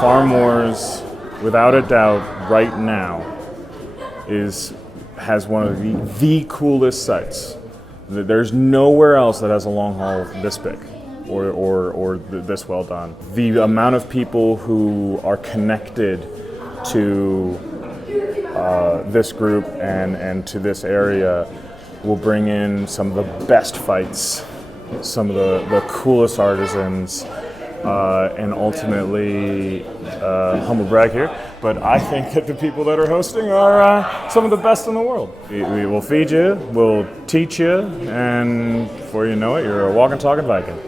Farm Wars, without a doubt, right now, has one of the coolest sites. There's nowhere else that has a long haul this big or this well done. The amount of people who are connected to this group and to this area will bring in some of the best fights, some of the coolest artisans, and ultimately, humble brag here, but I think that the people that are hosting are some of the best in the world. We will feed you, we'll teach you, and before you know it, you're a walking, talking Viking.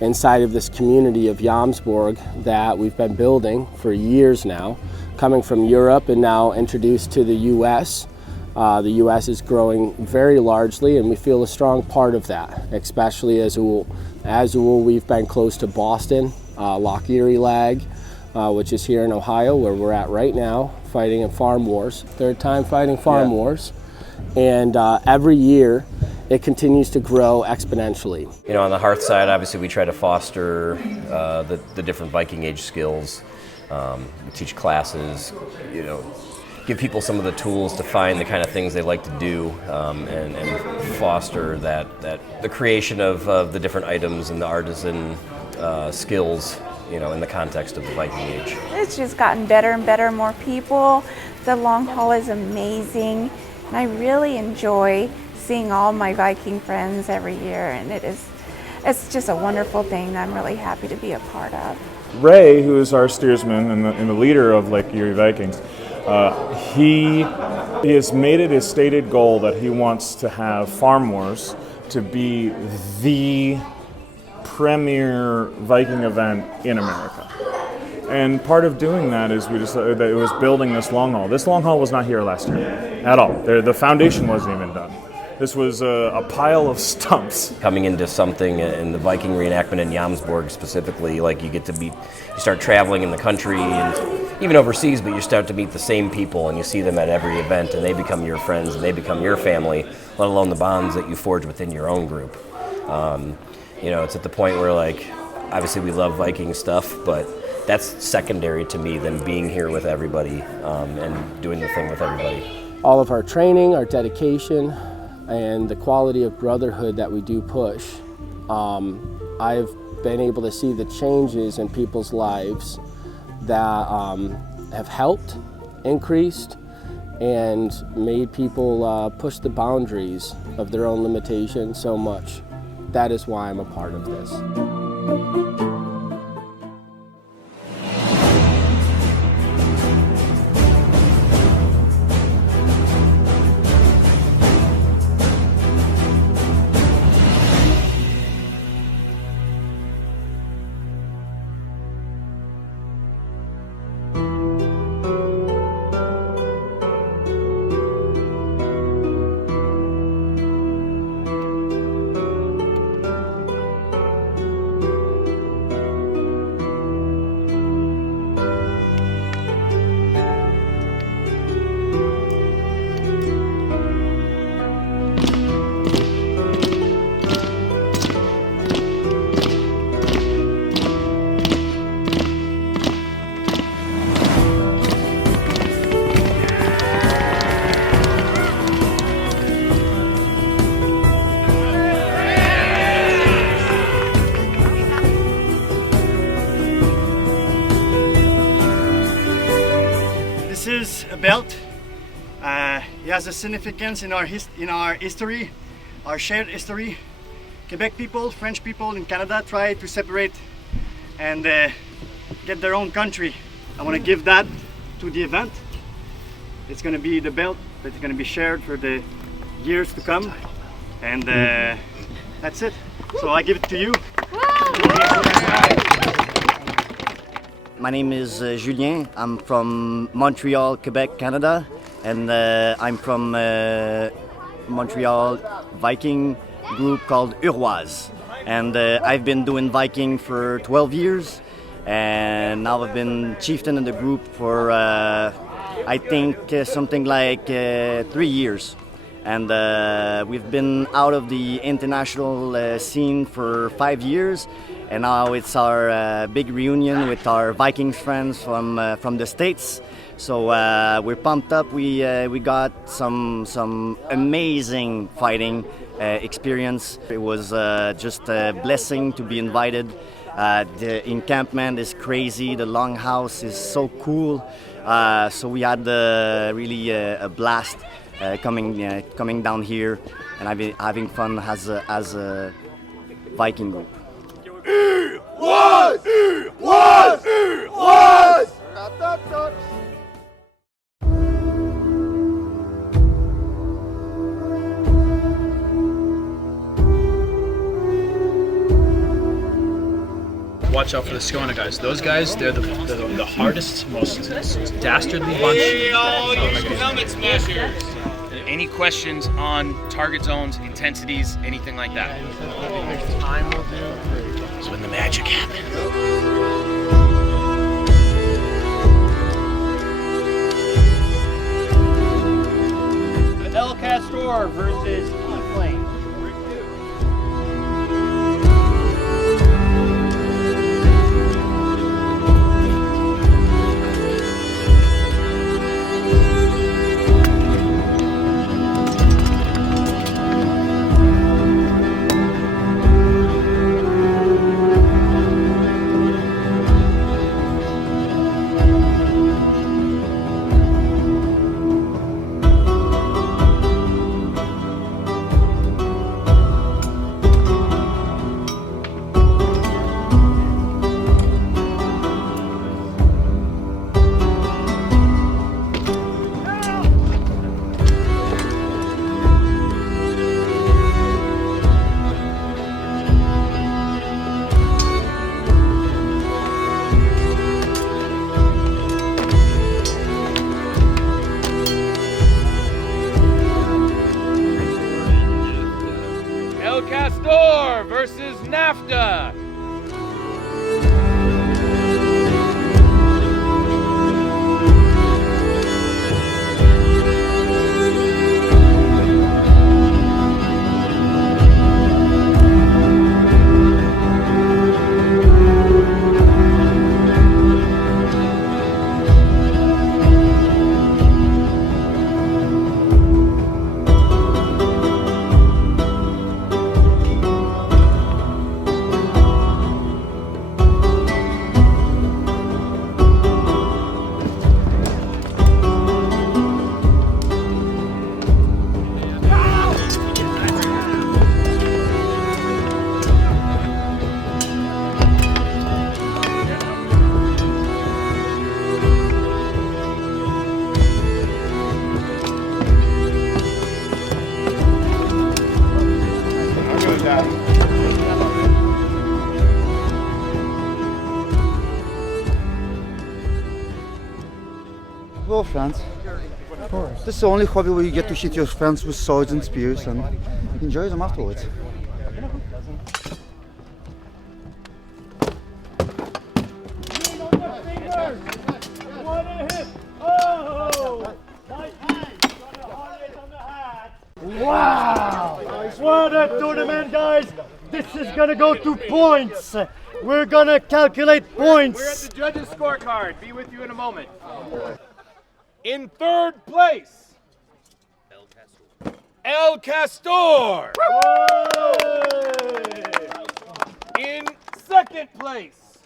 Inside of this community of Jomsborg that we've been building for years now, coming from Europe and now introduced to the U.S. The U.S. is growing very largely, and we feel a strong part of that, especially as we've been close to Boston, Lake Erie Lag, which is here in Ohio, where we're at right now, fighting in Farm Wars. Third time fighting Farm Wars, and every year it continues to grow exponentially. You know, on the Hearth side, obviously we try to foster the different Viking Age skills. We teach classes, you know, give people some of the tools to find the kind of things they like to do, and foster the creation of the different items and the artisan skills, you know, in the context of the Viking Age. It's just gotten better and better, more people. The long haul is amazing, and I really enjoy seeing all my Viking friends every year, and it's just a wonderful thing that I'm really happy to be a part of. Ray, who is our steersman and the leader of Lake Erie Vikings, he has made it his stated goal that he wants to have Farm Wars to be the premier Viking event in America. And part of doing that is that it was building this long haul. This long haul was not here last year at all. The foundation wasn't even done. This was a pile of stumps. Coming into something in the Viking reenactment in Jomsborg specifically, like you start traveling in the country and even overseas, but you start to meet the same people and you see them at every event and they become your friends and they become your family, let alone the bonds that you forge within your own group. You know, it's at the point where, like, obviously we love Viking stuff, but that's secondary to me than being here with everybody and doing the thing with everybody. All of our training, our dedication, and the quality of brotherhood that we do push, I've been able to see the changes in people's lives that have helped, increased, and made people push the boundaries of their own limitations so much. That is why I'm a part of this. This is a belt. It has a significance in our history, our shared history. Quebec people, French people in Canada try to separate and get their own country. I want to give that to the event. It's going to be the belt that's going to be shared for the years to come, and that's it. So I give it to you. My name is Julien. I'm from Montreal, Quebec, Canada, and I'm from Montreal Viking group called Uroise. And I've been doing Viking for 12 years, and now I've been chieftain in the group for I think something like 3 years. And we've been out of the international scene for 5 years, and now it's our big reunion with our Vikings friends from the States. So we're pumped up. We got some amazing fighting experience. It was just a blessing to be invited. The encampment is crazy. The longhouse is so cool. So we had really a blast coming down here and having fun as a Viking group. Watch out for the Skona guys. Those guys, they're the hardest, most dastardly bunch. Hey, all you helmet smashers! Any questions on target zones, intensities, anything like that? Time will do. That's when the magic happens. El Castor versus E-Flame. El Castor versus NAFTA. Well, friends. Of course. This is the only hobby where you get to hit your friends with swords and spears and enjoy them afterwards. Wow! What a tournament, guys! This is gonna go to points. We're gonna calculate points. We're at the judges' scorecard. Be with you in a moment. In third place, El Castor. In second place,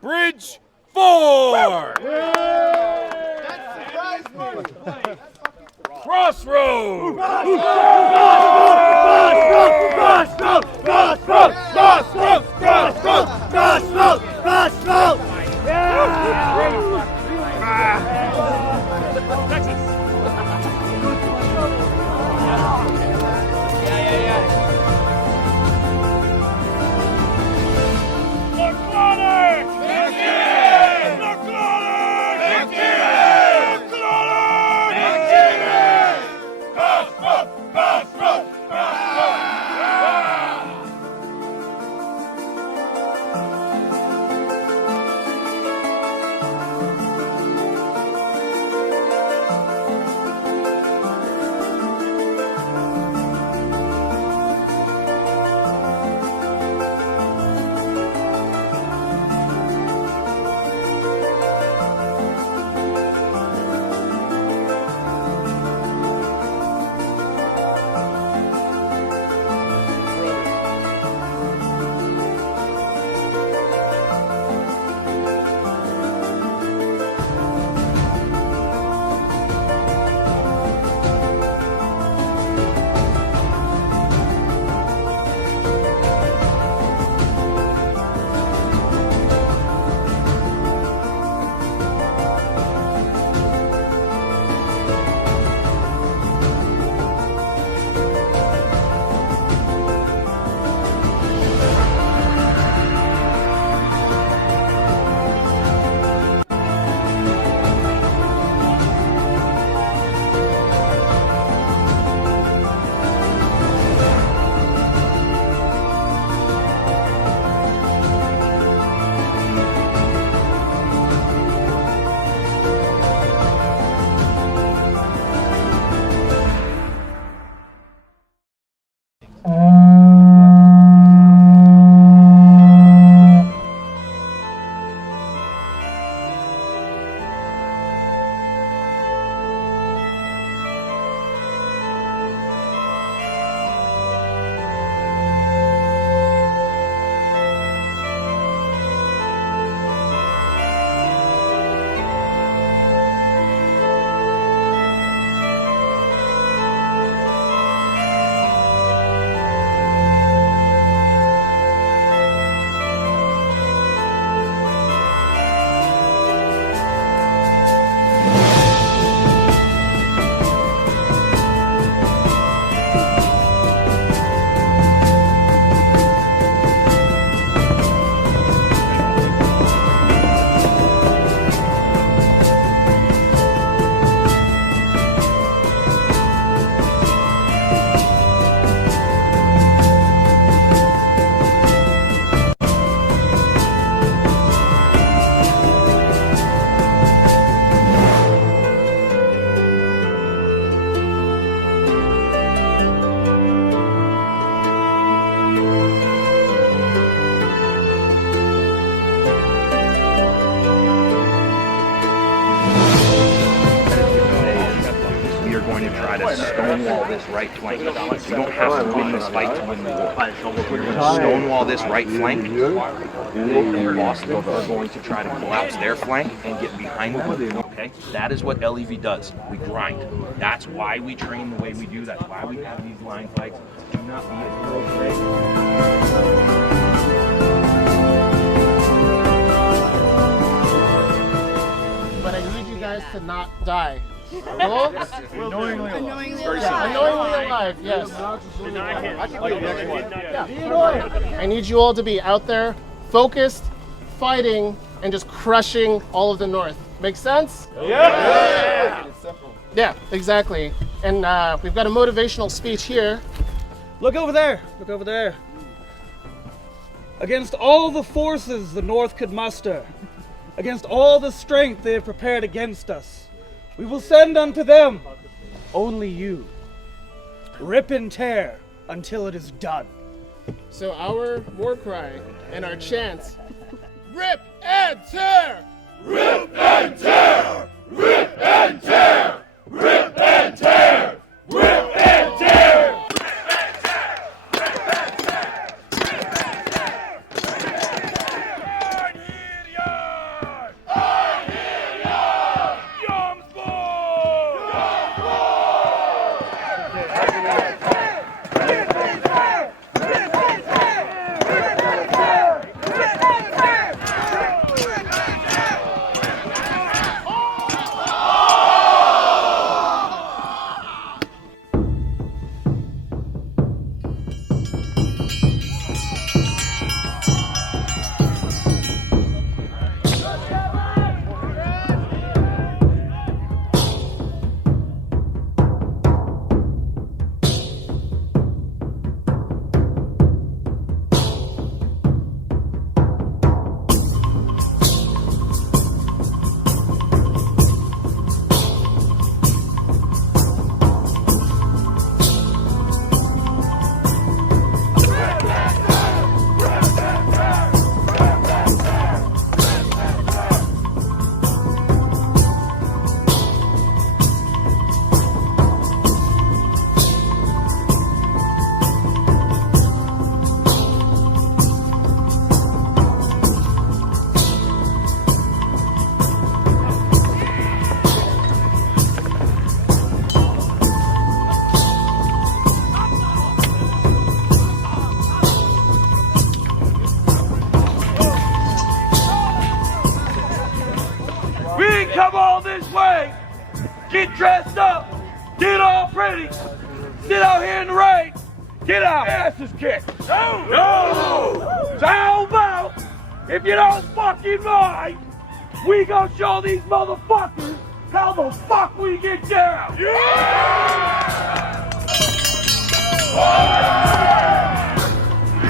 Bridge 4. Crossroads. stonewall this right flank. You don't have to win this fight to win the war. We're going to stonewall this right flank. And Boston are going to try to collapse their flank and get behind them. Okay, that is what LEV does. We grind. That's why we train the way we do. That's why we have these line fights. Do not be a hero today. But I need you guys to not die. Cool? Unknowingly alive, yes. I need you all to be out there, focused, fighting, and just crushing all of the North. Make sense? Yeah! Yeah, exactly. And we've got a motivational speech here. Look over there. Look over there. Against all the forces the North could muster, against all the strength they have prepared against us, we will send unto them only you. Rip and tear until it is done. So our war cry and our chants, rip and tear! Rip and tear! Rip and tear! Rip and tear! Rip and tear! Come all this way, get dressed up, get all pretty, sit out here in the rain, get our asses kicked. No! So how about, if you don't fucking mind, we gonna show these motherfuckers how the fuck we get down.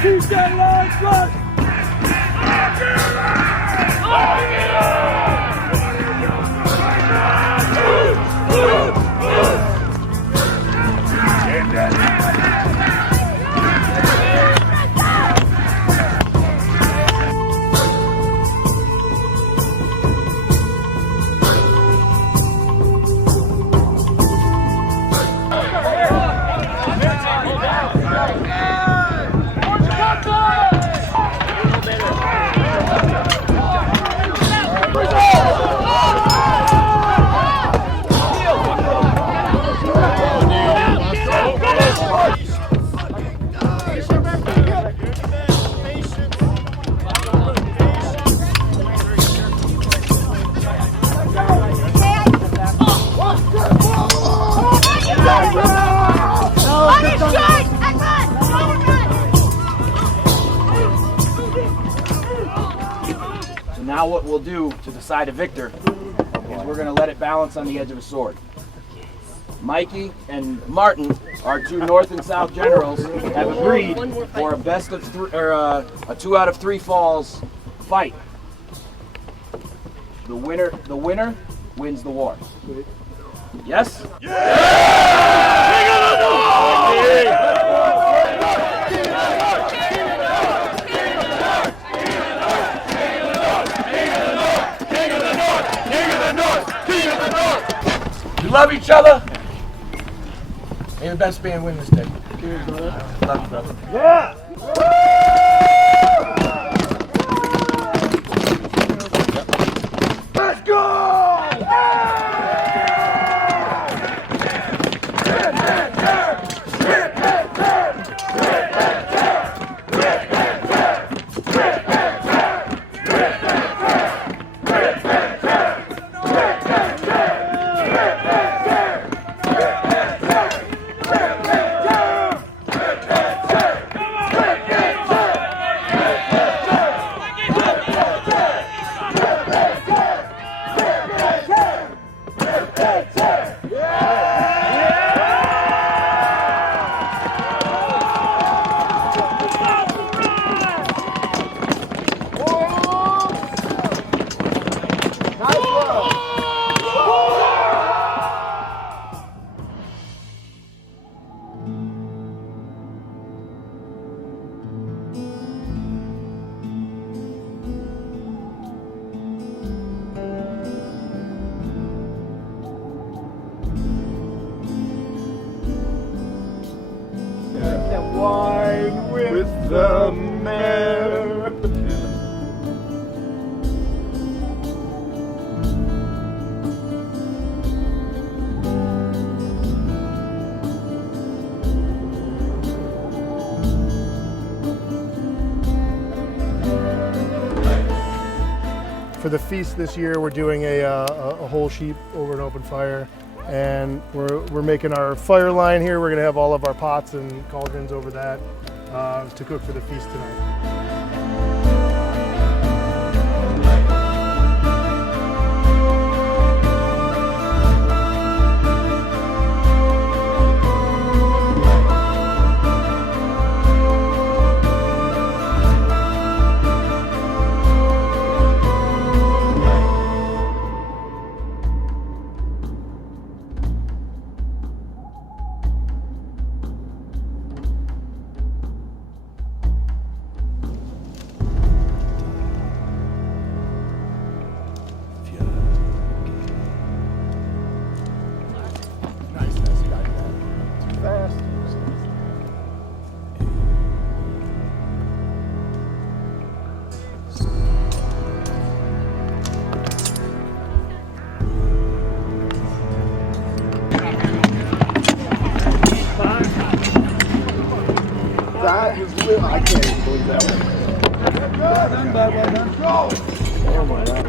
Keep that line flush. So now what we'll do to decide a victor is we're going to let it balance on the edge of a sword. Mikey and Martin, our two North and South generals, have agreed for a best of three, or a 2 out of 3 falls fight. The winner wins the war. Yes? You love each other? May the best band win this day. Cheers, brother. Love you, brother. Yeah! Let's go! Wine with the mayor. For the feast this year, we're doing a whole sheep over an open fire, and we're making our fire line here. We're gonna have all of our pots and cauldrons over that to cook for the feast tonight. That was real. I can't even believe that one. Well done, bud. Well done. Go! Oh my God.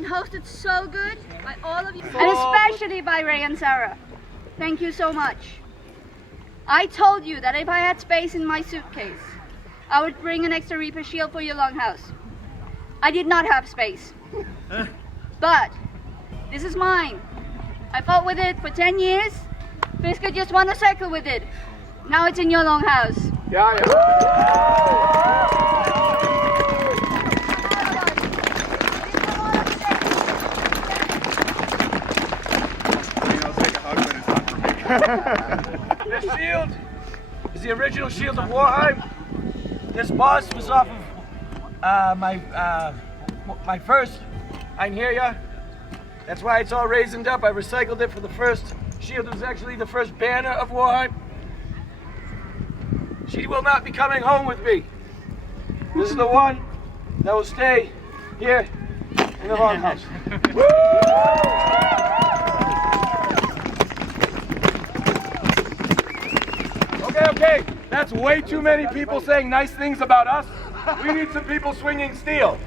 Hosted so good by all of you, and especially by Ray and Sarah. Thank you so much. I told you that if I had space in my suitcase, I would bring an extra Reaper shield for your longhouse. I did not have space, but this is mine. I fought with it for 10 years. Fisker just won a circle with it. Now it's in your longhouse. Ja, ja. This shield is the original shield of Warheim. This boss was off of my first Einherja. That's why it's all raisined up. I recycled it for the first shield. It was actually the first banner of Warheim. She will not be coming home with me. This is the one that will stay here in the longhouse. Okay, that's way too many people saying nice things about us. We need some people swinging steel.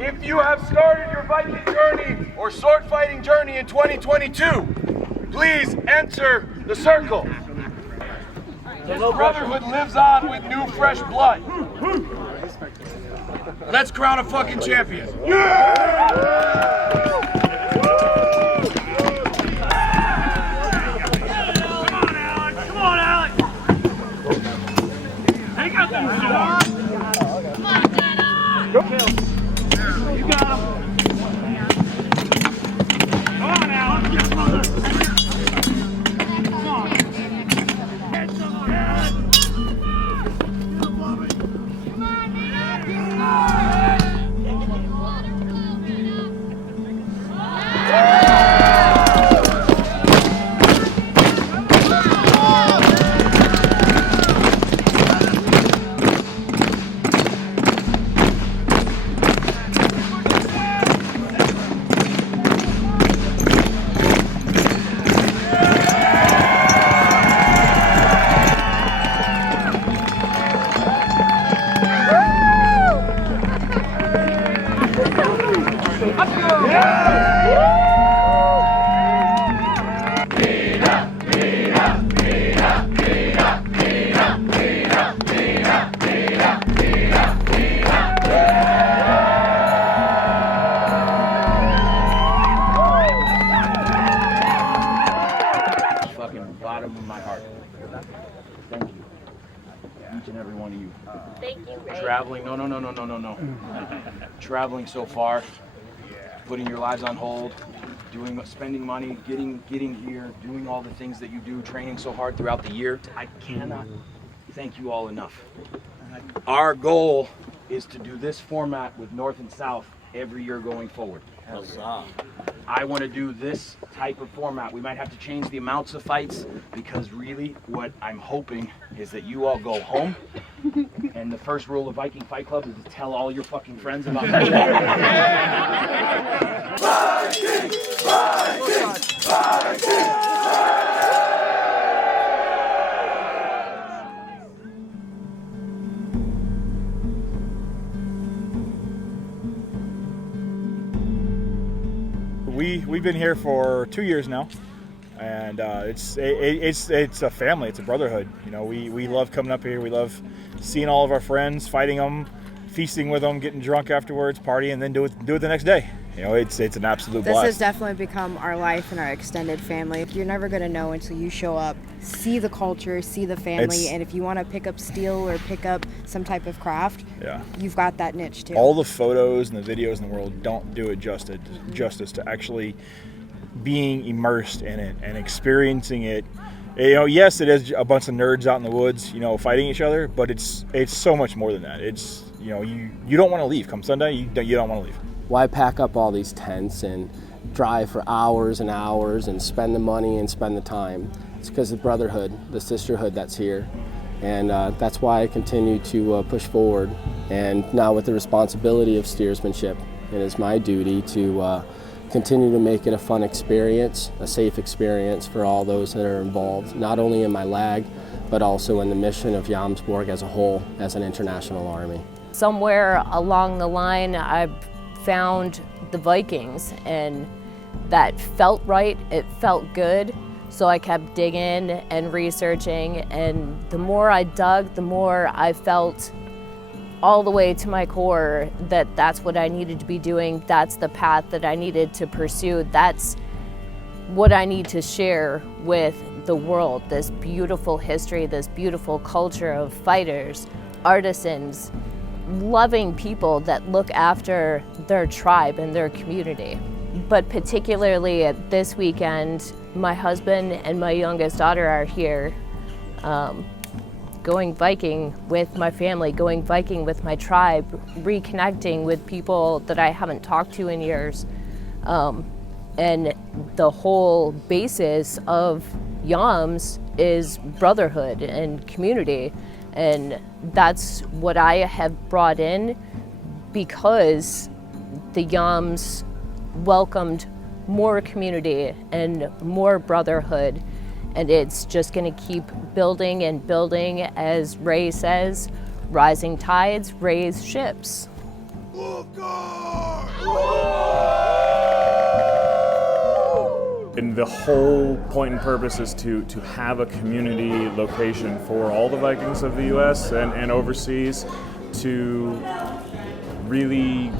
If you have started your Viking journey or sword fighting journey in 2022, please enter the circle. This brotherhood lives on with new, fresh blood. Let's crown a fucking champion. Come on, Alex! Take out them swords! Come on, Dana! Go kill. You got him. Come on, Alex! Yes, brother! Come on! Get some head! Come on, Fucking bottom of my heart. Thank you. Each and every one of you. Thank you, Ray. Traveling, no. Traveling so far, putting your lives on hold, spending money, getting here, doing all the things that you do, training so hard throughout the year. I cannot thank you all enough. Our goal is to do this format with North and South every year going forward. I want to do this type of format. We might have to change the amounts of fights because really what I'm hoping is that you all go home and the first rule of Viking Fight Club is to tell all your fucking friends about Viking! We've been here for 2 years now, and it's a family. It's a brotherhood. You know, we love coming up here. We love seeing all of our friends, fighting them, feasting with them, getting drunk afterwards, partying, and then do it the next day. You know, it's an absolute blast. This has definitely become our life and our extended family. You're never going to know until you show up, see the culture, see the family, and if you want to pick up steel or pick up some type of craft, you've got that niche too. All the photos and the videos in the world don't do it justice to actually being immersed in it and experiencing it. You know, yes, it is a bunch of nerds out in the woods, you know, fighting each other, but it's so much more than that. It's, you know, you don't want to leave. Come Sunday, you don't want to leave. Why pack up all these tents and drive for hours and hours and spend the money and spend the time? It's because of the brotherhood, the sisterhood that's here. And that's why I continue to push forward. And now with the responsibility of steersmanship, it is my duty to continue to make it a fun experience, a safe experience for all those that are involved, not only in my lag, but also in the mission of Jomsborg as a whole, as an international army. Somewhere along the line, I found the Vikings, and that felt right, it felt good, so I kept digging and researching, and the more I dug, the more I felt all the way to my core that that's what I needed to be doing, that's the path that I needed to pursue, that's what I need to share with the world, this beautiful history, this beautiful culture of fighters, artisans, loving people that look after their tribe and their community. But particularly at this weekend, my husband and my youngest daughter are here going Viking with my family, going Viking with my tribe, reconnecting with people that I haven't talked to in years. And the whole basis of Yams is brotherhood and community. And that's what I have brought in, because the Yams welcomed more community and more brotherhood. And it's just going to keep building and building. As Ray says, rising tides raise ships. And the whole point and purpose is to have a community location for all the Vikings of the U.S. and overseas to really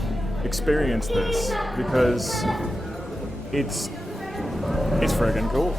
experience this, because it's friggin' cool.